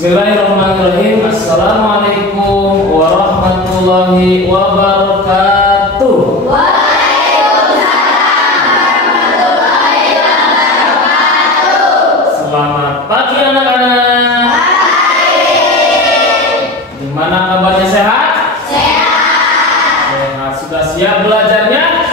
Bismillahirrahmanirrahim. Assalamualaikum warahmatullahi wabarakatuh. Selamat pagi anak-anak. Gimana kabarnya, sehat? Sehat. Sudah siap belajarnya?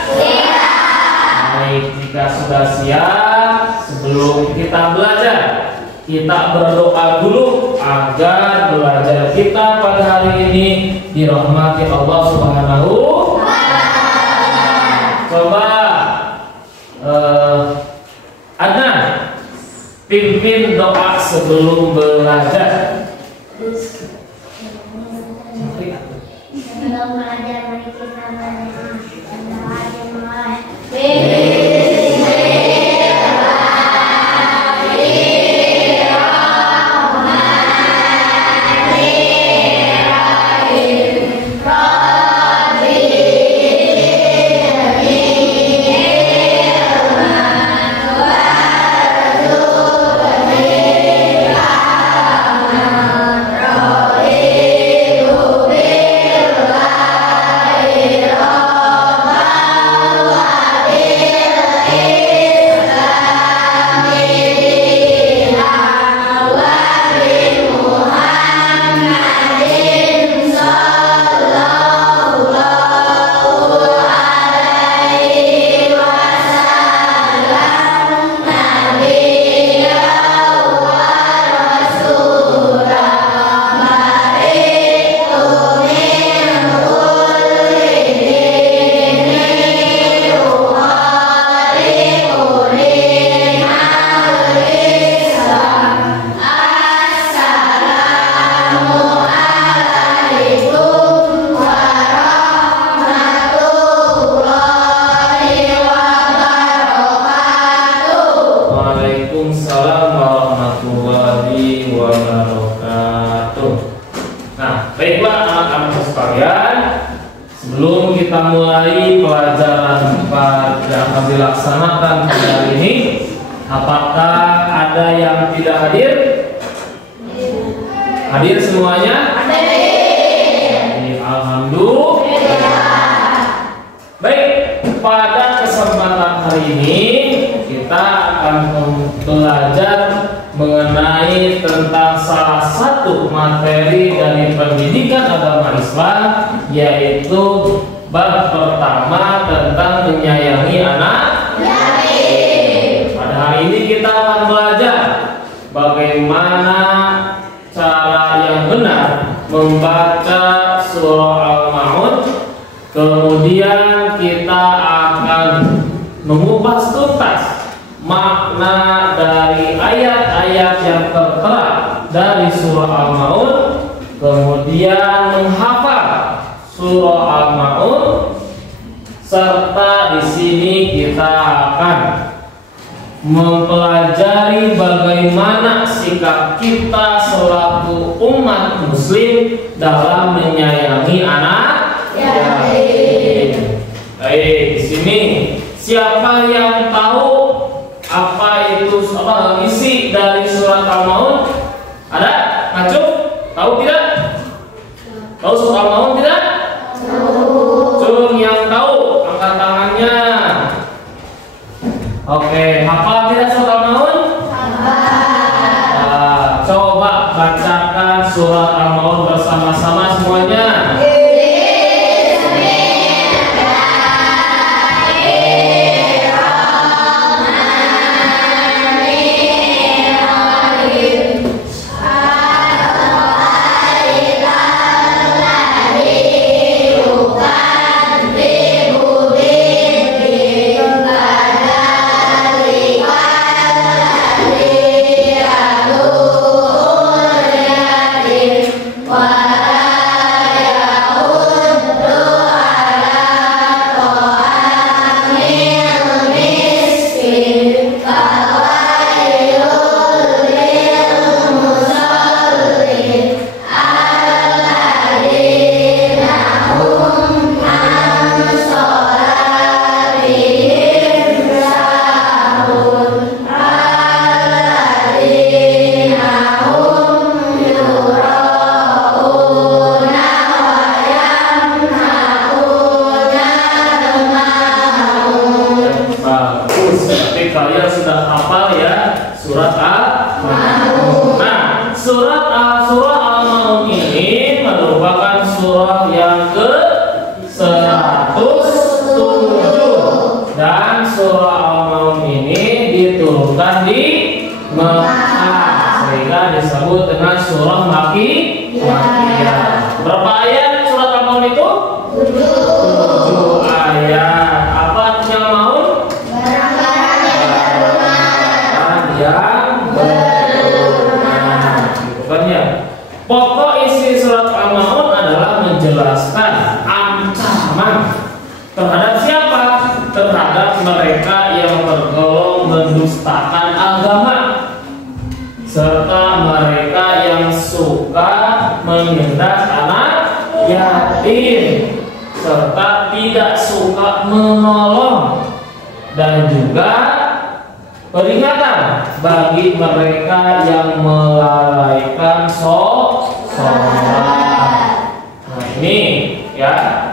Baik, jika sudah siap, sebelum kita belajar, kita berdoa dulu agar belajar kita pada hari ini dirahmati Allah Subhanahu wa Ta'ala. Coba Adnan pimpin doa sebelum belajar. Sebelum belajar mari kita berdoa. Waalaikumsalam warahmatullahi wabarakatuh. Nah, baiklah anak-anak sekalian, sebelum kita mulai pelajaran yang akan dilaksanakan pada hari ini, apakah ada yang tidak hadir? Hadir semuanya? Hadir. Alhamdulillah. Baik, pada kesempatan hari ini kita akan belajar mengenai tentang salah satu materi dari pendidikan agama Islam, yaitu bab pertama tentang menyayangi anak yatim. Pada hari ini kita akan belajar bagaimana cara yang benar membaca surah Al-Ma'un. Kemudian kita akan mengupas tuntas makna dari ayat-ayat yang tertera dari surah Al-Ma'un, kemudian menghafal surah Al-Ma'un, serta di sini kita akan mempelajari bagaimana sikap kita selaku umat muslim dalam menyayangi anak yatim. Baik, di sini siapa yang tahu apa itu isi dari surat Al-Ma'un? Ada? Ngacu? Tahu tidak? Tahu surat Al-Ma'un tidak? Tahu. Yang tahu angkat tangannya. Oke, hafal tidak surat Al-Ma'un? Hafal. Coba bacakan surat Al-Ma'un bersama-sama semuanya. kalian sudah hafal ya surat Al-Maun. Nah, surah Al-Maun ini merupakan surah yang ke-107 dan surah Al-Maun ini diturunkan di Mekah sehingga disebut dengan surah Makkiyah. Berapa ayat surat Al-Maun itu? 7 ayat. Apa artinya Maun? Barang-barang yang berguna. Bukan ya? Pokok isi surat Al-Maun adalah menjelaskan ancaman terhadap siapa? Terhadap mereka yang tergolong mendustakan agama serta mereka yang suka menindas anak yatim serta tidak suka menolong, dan juga peringatan bagi mereka yang melalaikan sholat. Nah, ini ya.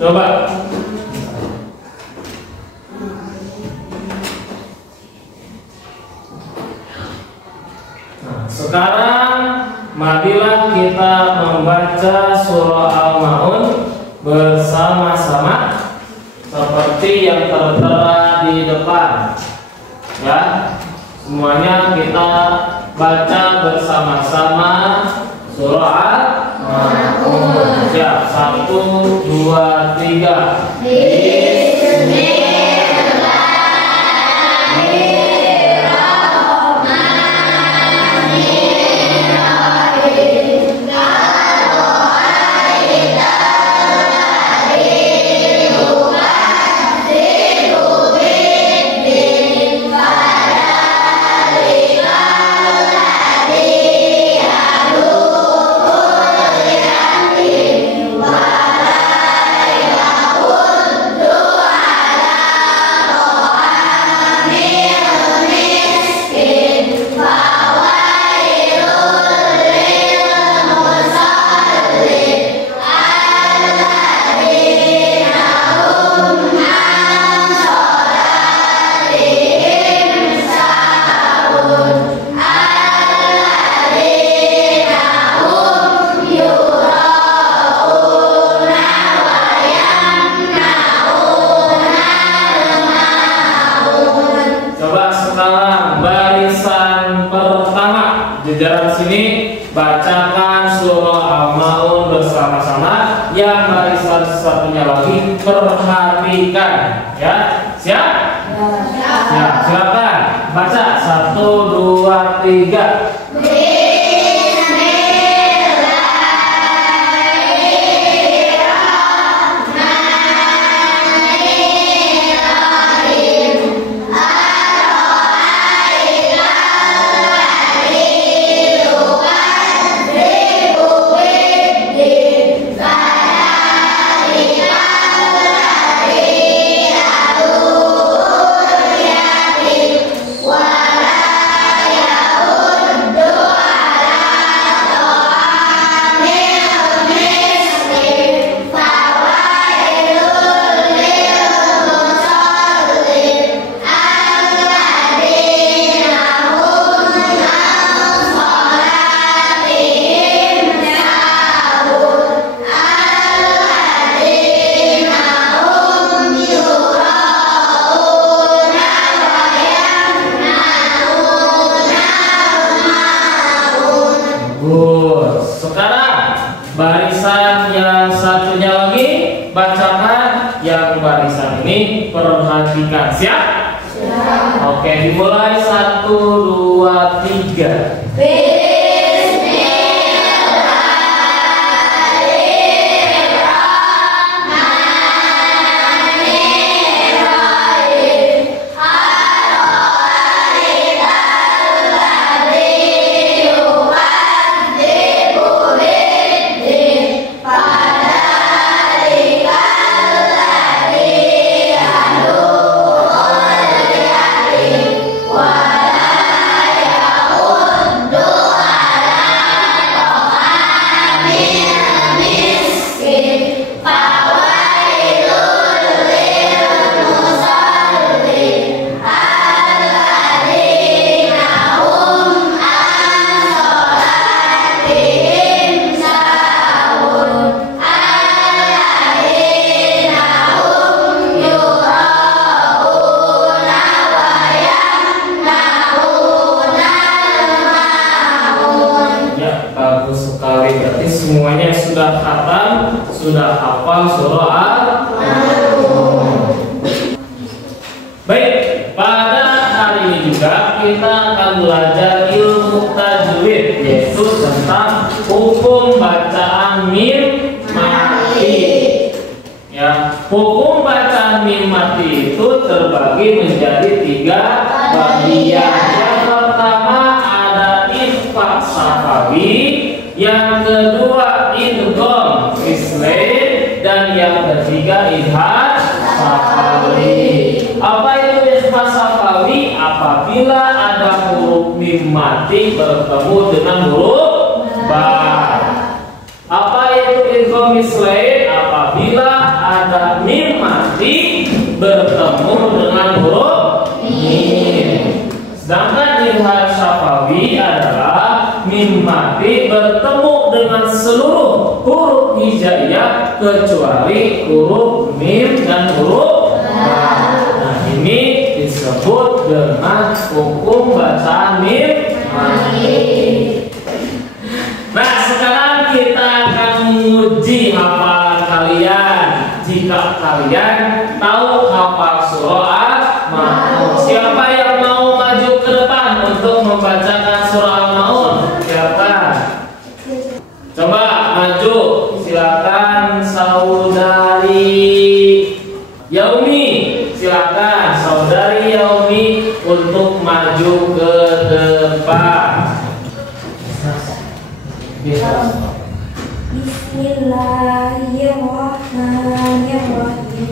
Coba. Nah, sekarang marilah kita membaca surah Al-Maun bersama-sama seperti yang tertera di depan. Ya, semuanya kita baca bersama-sama surah Al-Maun. Ya, 1, 2, 3. Jajaran sini bacakan surah Al-Maun bersama-sama. Yang barisan satunya lagi perhatikan ya. Siap? Siap. Silakan baca 1, 2, 3. Sekarang barisan yang satunya lagi bacakan yang barisan ini perhatikan. Siap? Oke, dimulai 1, 2, 3. Yeah. sudah hafal surah Al-Maun. Baik, pada hari ini juga kita akan belajar ilmu tajwid, yaitu tentang hukum bacaan mim mati. Ya, hukum bacaan mim mati itu terbagi menjadi 3 bagian. Yang pertama ada ikhfa safawi, yang kedua idgham islain, dan yang ketiga idhar safawi. Apa itu ikhfa safawi? Apabila ada huruf mim mati bertemu dengan huruf ba. Apa itu idgham islain? Apabila ada mim mati bertemu dengan huruf mim. Sedangkan idhar safawi adalah mim mati bertemu dengan seluruh huruf hijaiyah kecuali huruf mim dan huruf ba. Nah, ini disebut dengan hukum bacaan mim mati. Nah, sekarang kita akan menguji hafalan kalian. Jika kalian tahu hafal surah Al-Maun, siapa yang mau maju ke depan untuk membacakan surah Al-Maun? Siapa? Coba maju, silakan saudari Yaumi. Silakan saudari Yaumi untuk maju ke depan. Bismillahirrahmanirrahim.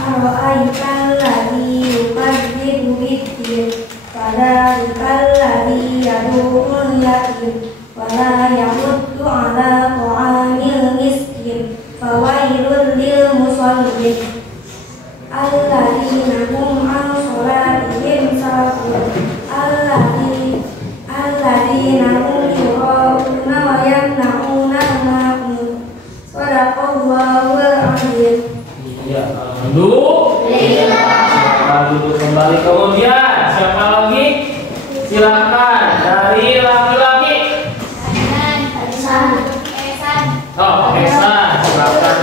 Ara'aital ladzi yukadzibu bid-din, fadzalikal ladzi yad'ul yatim, wa la yahuddu 'ala ta'amil miskin, fawailul lil musallin, alladzina hum 'an shalatihim sahun, alladzina hum yura'una wa yamna'una al-ma'un. Shadaqallahul 'azim. Ya, silakan duduk kembali. Kemudian siapa lagi? Silakan dari laki-laki. Oh, Esan, silakan.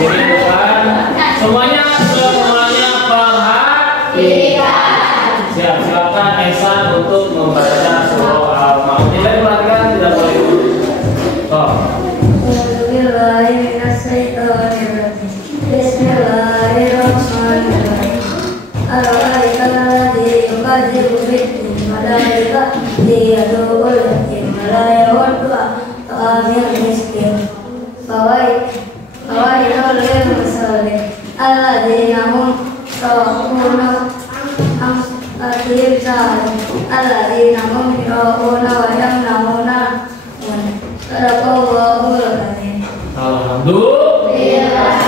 Jadi bukan semuanya perhatikan. Silakan Esan untuk membaca surah Al-Maun. Tidak perhatikan, tidak boleh. Oh. Bismillahirrahmanirrahim. Ara'aital ladzi yukadzibu bid-din, fadzalikal ladzi yad'ul yatim, wa la yahuddu 'ala ta'amil miskin, fawailul lil musallin, alladzina hum yura'una alladzina hum yura'una wa yamna'una. Shadaqallahul 'azim. Alhamdulillah.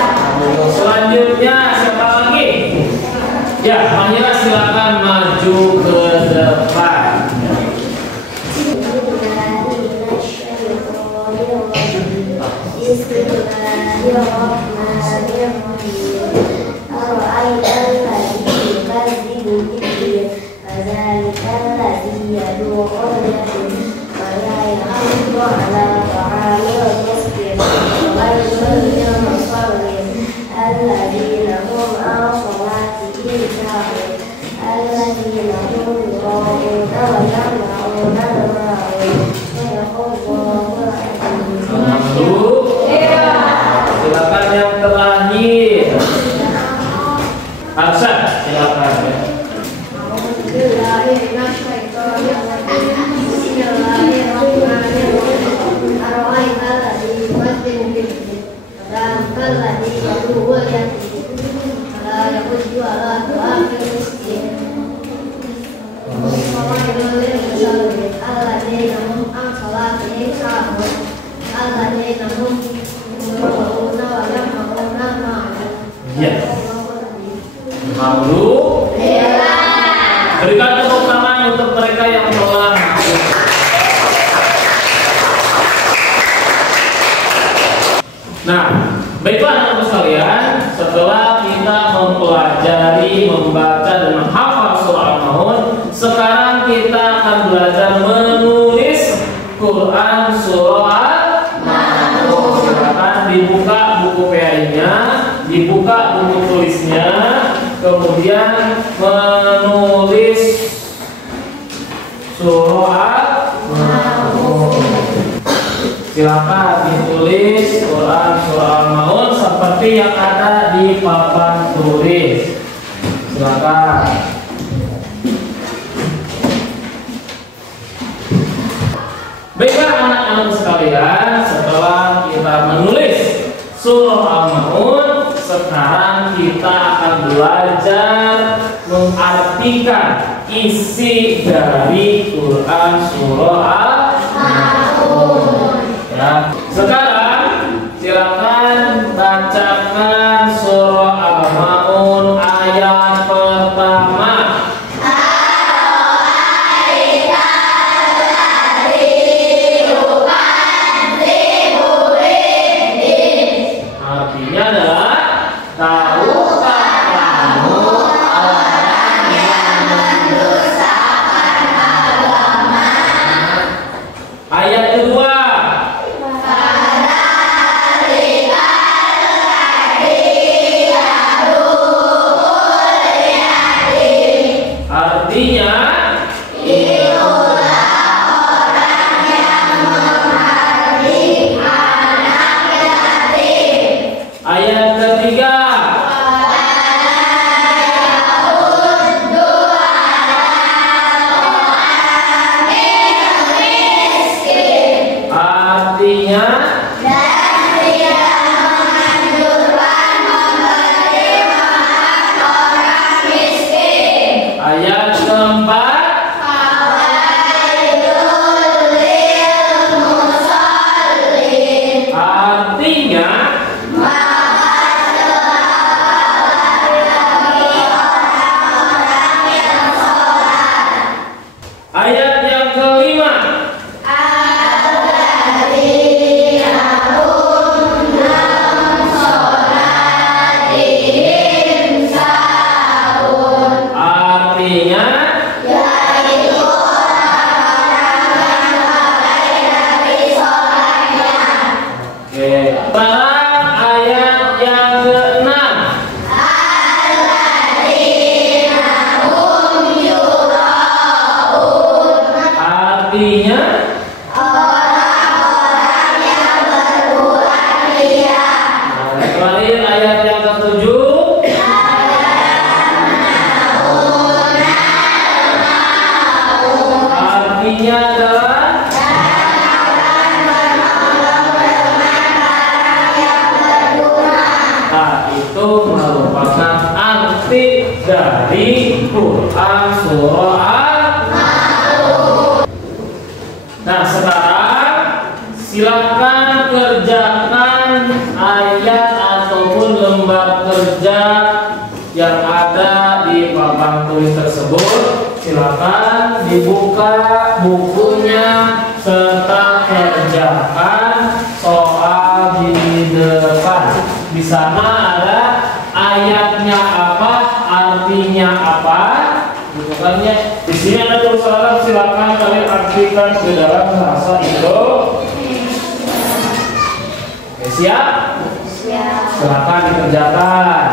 Selanjutnya siapa lagi? Ya, Mahira silakan maju ke depan. Silakan yang terakhir. Arsyad, silakan ya. Ya. Malu? Berikan tepuk tangan untuk mereka yang telah. Nah, baiklah anak-anak sekalian, setelah kita mempelajari, membaca dan menghafal surah Silakan ditulis Quran surah Al-Maun seperti yang ada di papan tulis. Silakan. Baiklah anak-anak sekalian, setelah kita menulis surah Al-Maun, sekarang kita akan belajar mengartikan isi dari Quran surah Al-Maun. Ya. Sekarang silakan bacakan surah Al-Maun ayat pertama. Artinya adalah tahukah kamu orang yang mendustakan agama? Ayat kedua. Artinya ayat ketiga. Artinya ayat keempat. Artinya ayat yang kelima. Artinya oke. Sekarang ayat yang keenam. Artinya terakhir ayat yang ketujuh. Artinya adalah itu merupakan arti dari Quran surah Al-Maun. Nah, sekarang silakan kerjakan ayat ataupun lembar kerja yang ada di papan tulis tersebut. Silakan dibuka bukunya serta kerjakan soal di depan. Di sana ada ayatnya apa, artinya apa, gitu kan ya. Di sini ada tulisan, silakan kalian artikan ke dalam bahasa Indo. Oke, siap? Siap. Silakan dikerjakan.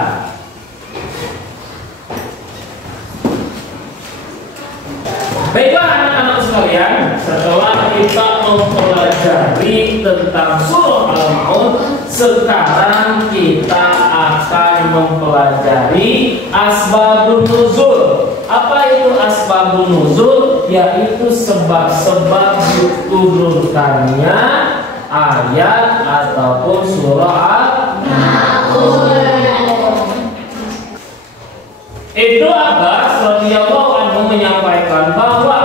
Baiklah anak-anak sekalian, setelah kita mempelajari tentang surah Al-Maun, sekarang kita akan mempelajari asbabun nuzul. Apa itu asbabun nuzul? Yaitu sebab-sebab diturunkannya ayat ataupun surah Al-Maun. Ibnu Abbas radhiyallahu anhu menyampaikan bahwa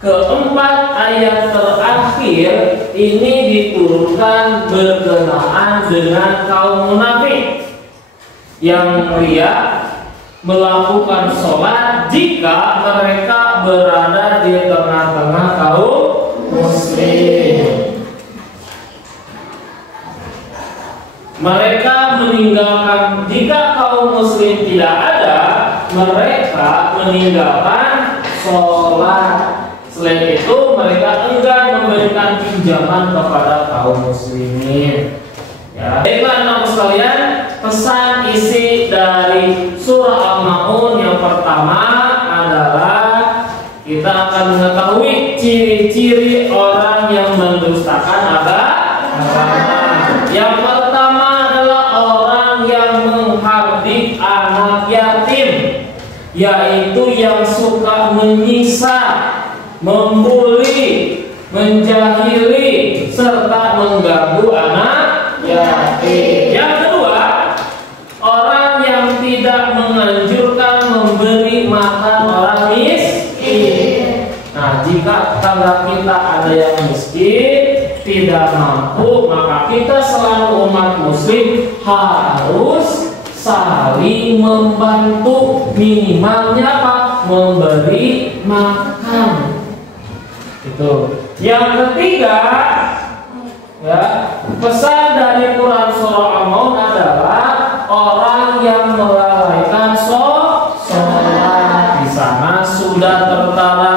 keempat ayat terakhir ini diturunkan berkenaan dengan kaum munafik yang riya melakukan sholat jika mereka berada di tengah-tengah kaum muslim. Mereka meninggalkan, jika kaum muslim tidak ada, mereka meninggalkan sholat. Selain itu, mereka enggan memberikan pinjaman kepada kaum muslimin. Ya. Baiklah anak sekalian, pesan isi dari surah Al-Maun yang pertama adalah kita akan mengetahui ciri-ciri orang yang mendustakan agama. Yang pertama adalah orang yang menghardik anak yatim, yaitu yang suka menyiksa, membuli, menjahili, serta mengganggu anak yatim. Yang kedua, orang yang tidak menganjurkan memberi makan orang miskin. Nah, jika tetangga kita ada yang miskin, tidak mampu, maka kita selalu umat muslim harus saling membantu, minimalnya apa? Memberi makan. Itu. Yang ketiga, ya, pesan dari Quran surah Al-Maun adalah orang yang melalaikan sholat. Di sana sudah tertara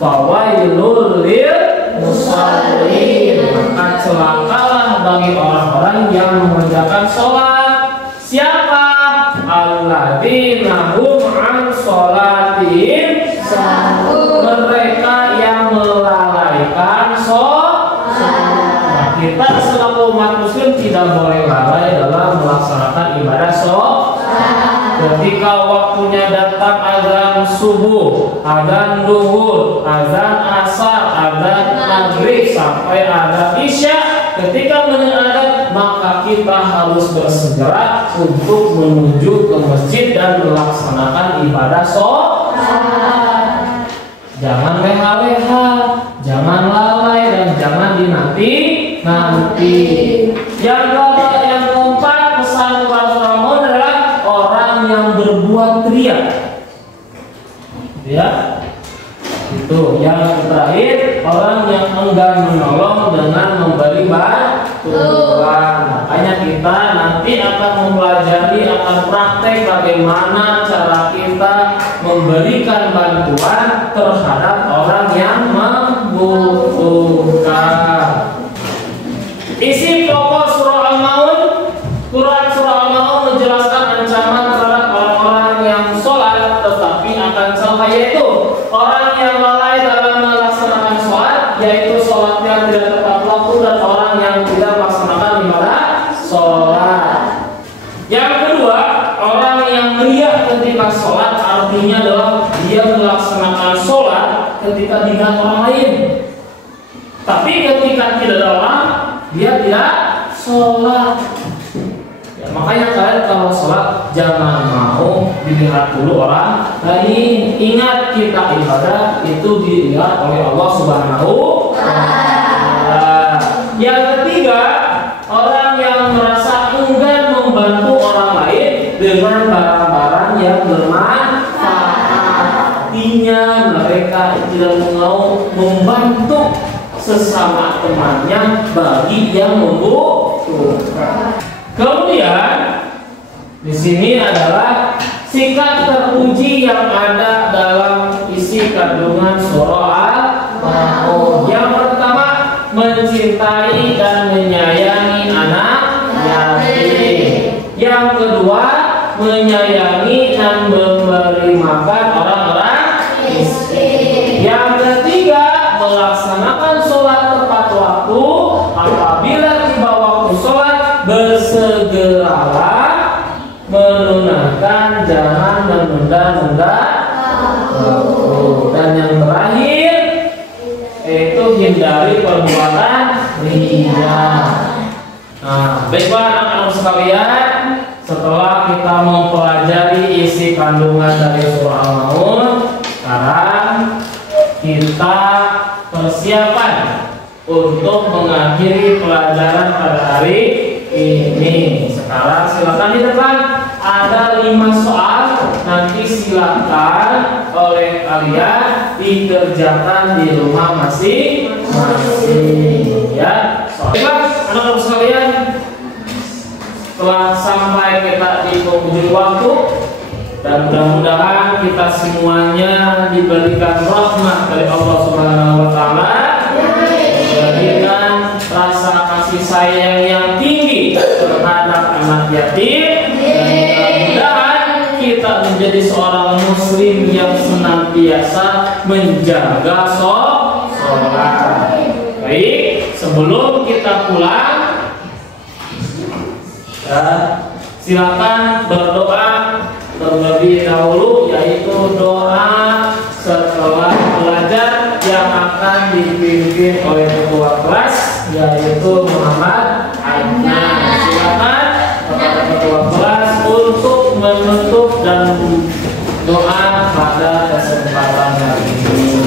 fawailul lil musallin, maka celakalah bagi orang-orang yang mengerjakan sholat. Siapa? Alladzina hum an sholatihim sahun, mereka yang melalaikan sholat. Nah, kita selaku umat muslim tidak boleh lalai dalam melaksanakan ibadah sholat. Ketika waktunya datang azan subuh, azan duhur, azan asar, azan maghrib sampai azan isya, ketika mendengar maka kita harus bersegera untuk menuju ke masjid dan melaksanakan ibadah sholat. Jangan leha-leha, jangan lalai, dan jangan dinanti-nanti. Yang keempat, pesan Rasulullah adalah orang yang berbuat riya. Ya, itu. Yang terakhir, orang yang enggan menolong dengan memberi bantuan. Makanya kita nanti akan mempelajari, akan praktek bagaimana cara kita memberikan bantuan terhadap orang yang membutuhkan. Isi pokok surah Al-Maun, Quran surah Al-Maun menjelaskan ancaman terhadap orang-orang yang sholat tetapi akan celaka, yaitu orang yang lalai dalam melaksanakan sholat, yaitu sholatnya tidak tepat waktu, dan orang yang tidak melaksanakan ibadah sholat. Yang kedua, orang yang riya ketika sholat, artinya adalah dia melaksanakan sholat ketika dilihat orang lain, tapi ketika tidak ada orang, dia tidak sholat. Ya, makanya kalian kalau sholat jangan mau dilihat dulu orang lain. Ingat, kita ibadah itu dilihat oleh Allah Subhanahu wa Ta'ala. Yang ketiga, orang yang merasa enggan membantu orang lain dengan barang-barang yang bermanfaat. Artinya mereka tidak mau membantu sesama temannya bagi yang membutuhkan. Kemudian di sini adalah sikap terpuji yang ada dalam isi kandungan surah Al-Maun. Yang pertama, mencintai dan menyayangi anak yatim. Yang kedua, menyayangi dan memberi makan orang-orang miskin. Yang ketiga, melaksanakan sholat tepat waktu. Apabila tiba waktu sholat, bersegeralah menunaikan, jangan menunda-nunda waktu. Dan yang terakhir, itu hindari perbuatan riya. Nah, baiklah anak-anak sekalian, setelah kita mempelajari isi kandungan dari surah Al-Maun, sekarang kita persiapan untuk mengakhiri pelajaran pada hari ini. Sekarang silakan di depan ada 5 soal, nanti silakan oleh kalian dikerjakan di rumah masing-masing. Ya, baiklah anak-anak sekalian, telah sampai kita di penghujung waktu. Dan mudah-mudahan kita semuanya diberikan rahmat dari Allah Subhanahu wa Ta'ala, diberikan rasa kasih sayang yang tinggi terhadap anak yatim, dan mudah-mudahan kita menjadi seorang muslim yang senantiasa menjaga sholat. Baik, sebelum kita pulang, Ya, silakan berdoa terlebih dahulu, yaitu doa setelah belajar yang akan dipimpin oleh ketua kelas, yaitu Muhammad Adnan. Silakan kepada ketua kelas untuk menutup dan doa pada kesempatan hari ini.